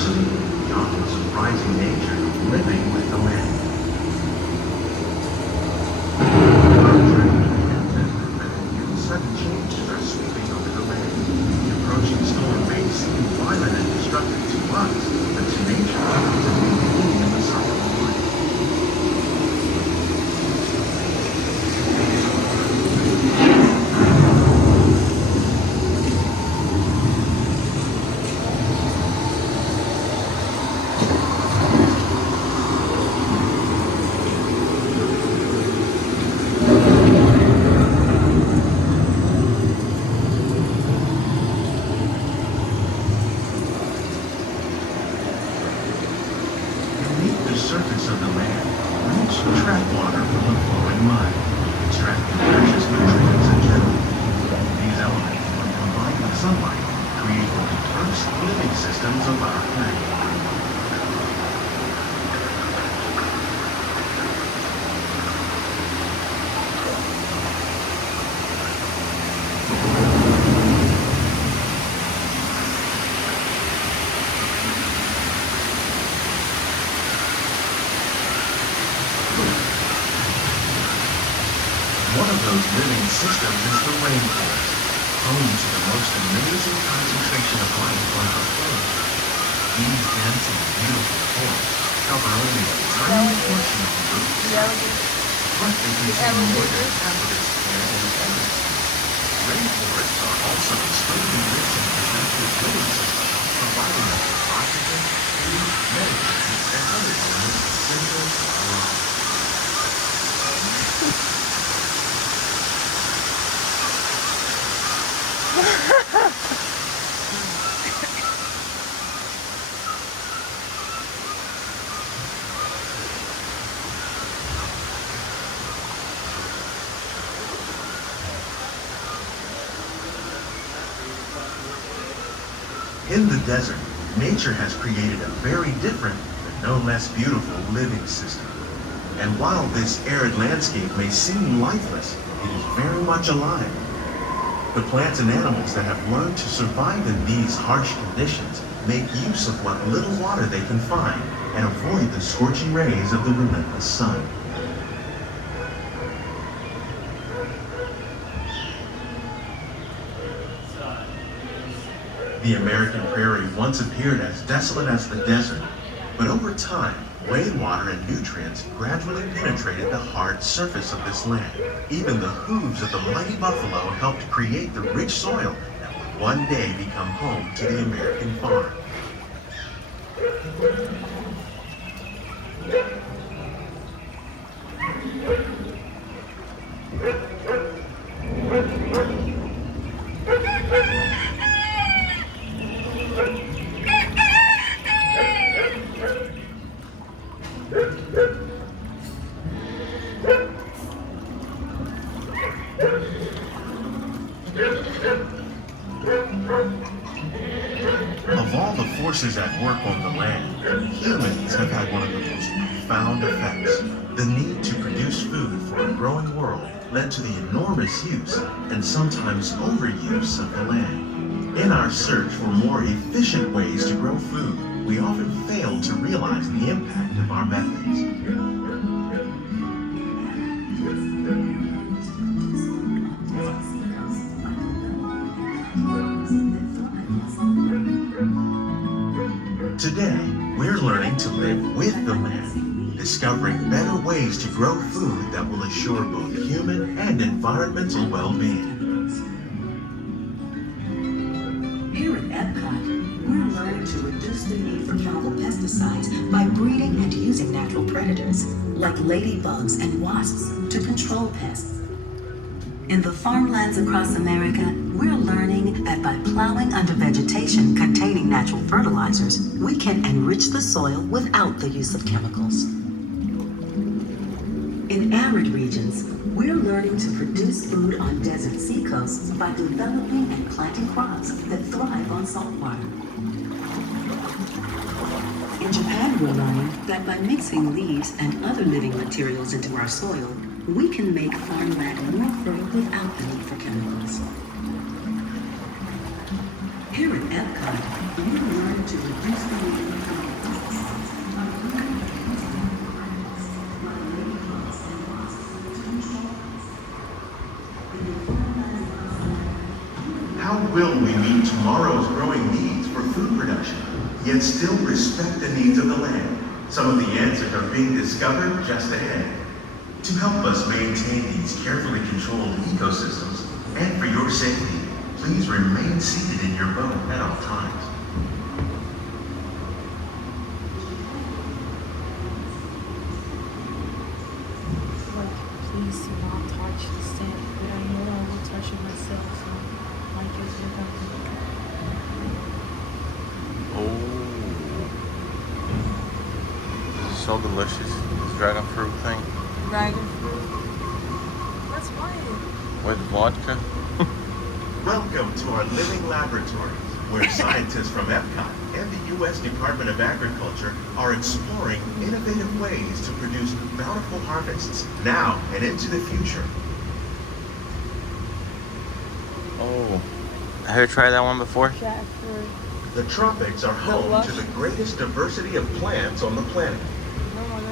diversity, the often surprising nature of living with the land. Our journey begins as new sudden changes are sweeping over the land. The approaching storm may seem violent and destructive to us, but to nature, it's a new beginning of the cycle of life. Beneath the surface of the land, roots trap water from the flowing mud, extracting precious nutrients and minerals. These elements, when combined with sunlight, create the diverse living systems of our planet. One of those living systems is the rainforest, home to the most amazing concentration of life on Earth planet. These dense and beautiful forests cover only a tiny portion of the Earth's surface, but they contain more than half of its air and elements. Rainforests are also extremely rich in protective living systems, providing us with oxygen, food, medicines, and other elements essential to our lives. In the desert, nature has created a very different, but no less beautiful living system. And while this arid landscape may seem lifeless, it is very much alive. The plants and animals that have learned to survive in these harsh conditions make use of what little water they can find and avoid the scorching rays of the relentless sun. The American prairie once appeared as desolate as the desert, but over time, rainwater and nutrients gradually penetrated the hard surface of this land. Even the hooves of the mighty buffalo helped create the rich soil that would one day become home to the American farm. Of all the forces at work on the land, humans have had one of the most profound effects. The need to produce food for a growing world led to the enormous use and sometimes overuse of the land. In our search for more efficient ways to grow food, we often fail to realize the impact of our methods. Today, we're learning to live with the land, discovering better ways to grow food that will assure both human and environmental well-being. Here at Epcot, we're learning to reduce the need for chemical pesticides by breeding and using natural predators, like ladybugs and wasps, to control pests. In the farmlands across America, we're learning that by plowing under vegetation containing natural fertilizers, we can enrich the soil without the use of chemicals. In arid regions, we're learning to produce food on desert seacoasts by developing and planting crops that thrive on salt water. In Japan, we're learning that by mixing leaves and other living materials into our soil, we can make farmland more fertile without the need for chemicals. Here at Epcot, we're learning to reduce the need How will we meet tomorrow's growing needs for food production, yet still respect the needs of the land? Some of the answers are being discovered just ahead. To help us maintain these carefully controlled ecosystems, and for your safety, please remain seated in your boat at all times. Like, please do not touch the sand, but I know I will touch it myself, so I guess you're gonna. Oh, this is so delicious. This dragon fruit thing Dragon fruit. That's fine. with vodka. Welcome to our living laboratories, where scientists from Epcot and the U.S. Department of Agriculture are exploring innovative ways to produce bountiful harvests now and into the future. Oh, have you tried that one before? Jackfruit. The tropics are home to the greatest diversity of plants on the planet.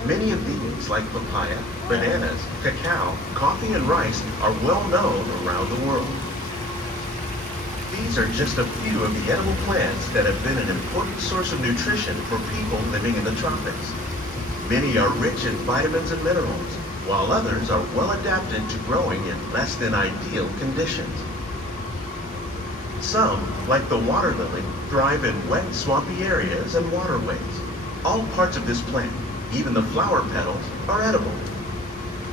Many of these, like papaya, bananas, cacao, coffee, and rice, are well known around the world. These are just a few of the edible plants that have been an important source of nutrition for people living in the tropics. Many are rich in vitamins and minerals, while others are well adapted to growing in less than ideal conditions. Some, like the water lily, thrive in wet, swampy areas and waterways. All parts of this plant, even the flower petals, are edible.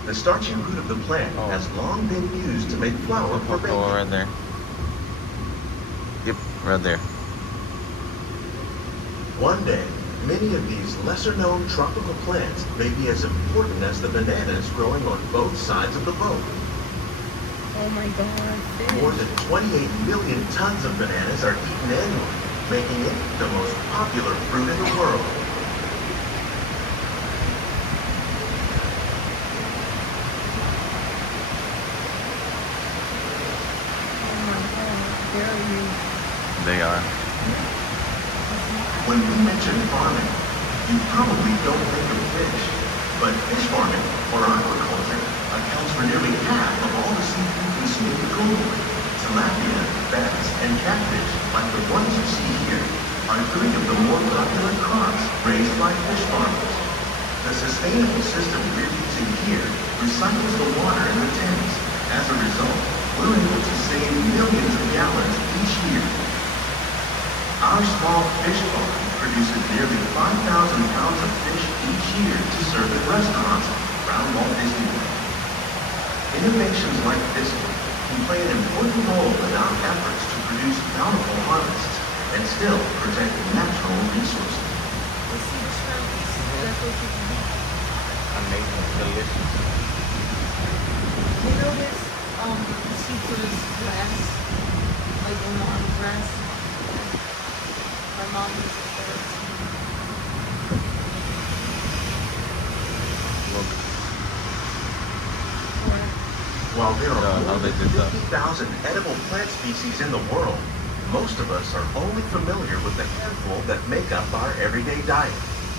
The starchy root of the plant has long been used to make flour for baking. Oh, right there. Yep, right there. One day, many of these lesser-known tropical plants may be as important as the bananas growing on both sides of the boat. Oh my god. More than 28 million tons of bananas are eaten annually, making it the most popular fruit in the world. Oh my god. Very new. They are. When we mention farming, you probably don't think of fish, but fish farming, or aquaculture, accounts for nearly half of all the seafood consumed globally. Tilapia, bass, and catfish, like the ones you see here, are three of the more popular crops raised by fish farmers. The sustainable system we're using here recycles the water in the tanks. As a result, we're able to save millions of gallons each year. Our small fish farm produces nearly 5,000 pounds of fish each year to serve at restaurants around Walt Disney World. Innovations like this one can play an important role in our efforts to produce bountiful harvests and still protect natural resources. The sea shrimps, that's what you can eat. Amazing, delicious. You know this, seafood grass, like a long grass. My mom used to say it to me. Look, Or- While there are how more they than did that. 50,000 edible plant species in the world, most of us are only familiar with the handful that make up our everyday diet.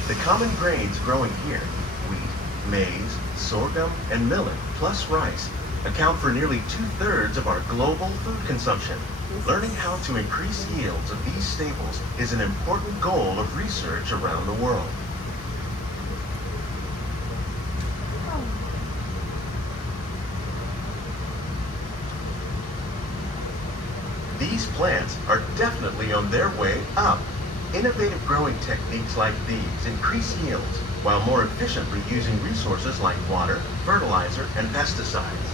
The common grains growing here, wheat, maize, sorghum, and millet, plus rice, account for nearly 2/3 of our global food consumption. Learning how to increase yields of these staples is an important goal of research around the world. These plants are definitely on their way up. Innovative growing techniques like these increase yields while more efficiently using resources like water, fertilizer, and pesticides.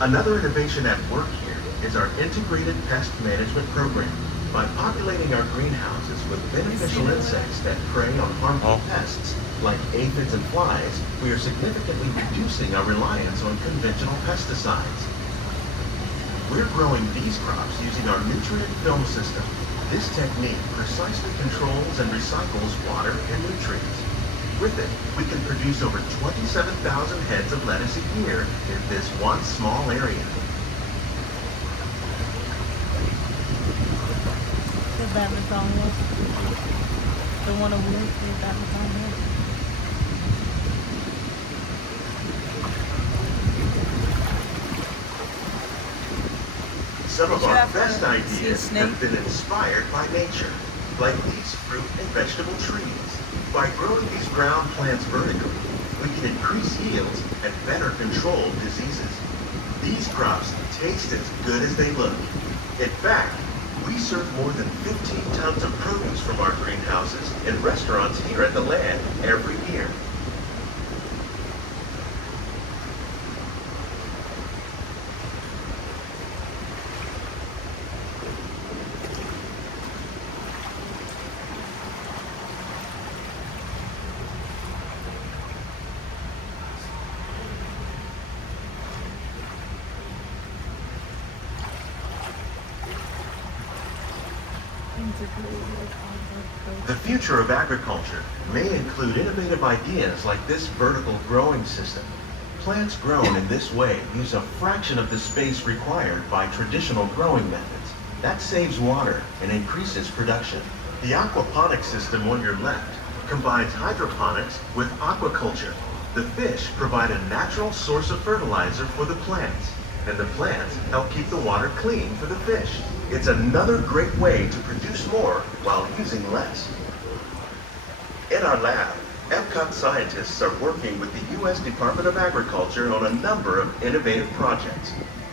Another innovation at work here is our integrated pest management program. By populating our greenhouses with beneficial insects that prey on harmful pests, like aphids and flies, we are significantly reducing our reliance on conventional pesticides. We're growing these crops using our nutrient film system. This technique precisely controls and recycles water and nutrients. With it, we can produce over 27,000 heads of lettuce a year in this one small area. The badminton one. The one over there, the badminton one. Some Did of you our ever best see a ideas snake? have been inspired by nature, like these fruit and vegetable trees. By growing these ground plants vertically, we can increase yields and better control diseases. These crops taste as good as they look. In fact, we serve more than 15 tons of produce from our greenhouses in restaurants here at the land every year. The future of agriculture may include innovative ideas like this vertical growing system. Plants grown in this way use a fraction of the space required by traditional growing methods. That saves water and increases production. The aquaponics system on your left combines hydroponics with aquaculture. The fish provide a natural source of fertilizer for the plants, and the plants help keep the water clean for the fish. It's another great way to produce more while using less. In our lab, Epcot scientists are working with the U.S. Department of Agriculture on a number of innovative projects.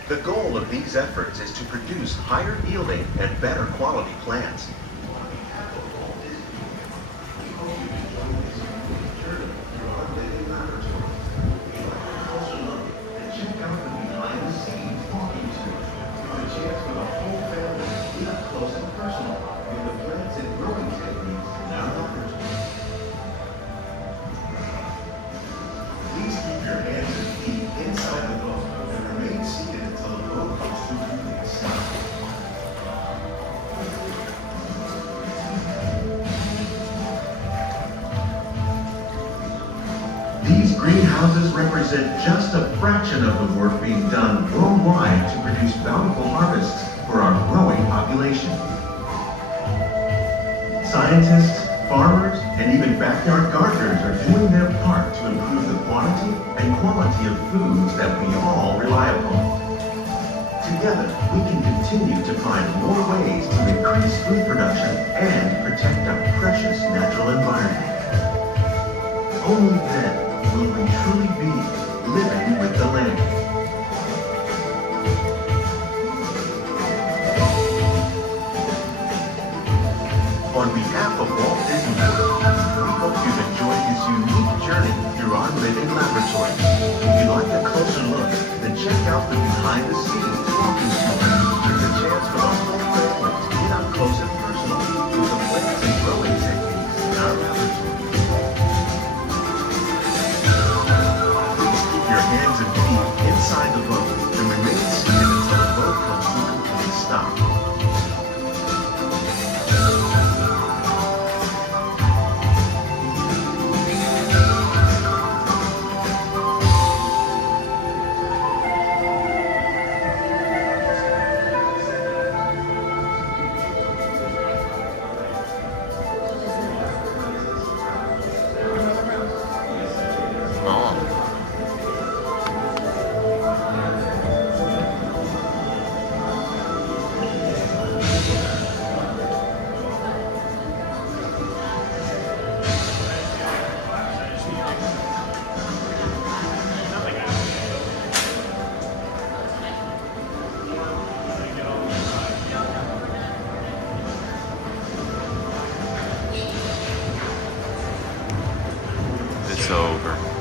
The goal of these efforts is to produce higher yielding and better quality plants. These greenhouses represent just a fraction of the work being done worldwide to produce bountiful harvests for our growing population. Scientists, farmers, and even backyard gardeners are doing their part to improve the quantity and quality of foods that we all rely upon. Together, we can continue to find more ways to increase food production and protect our precious natural environment. Only then will we truly be living with the land. On behalf of Walt Disney World, we hope you've enjoyed this unique journey through our living laboratory. If you'd like a closer look, then check out the behind-the-scenes walking tour. There's a chance for the whole family to get up close and personal with the plants and growing techniques in our laboratory. Your hands and feet inside the boat and remain seated until the boat comes to a complete stop. It's over.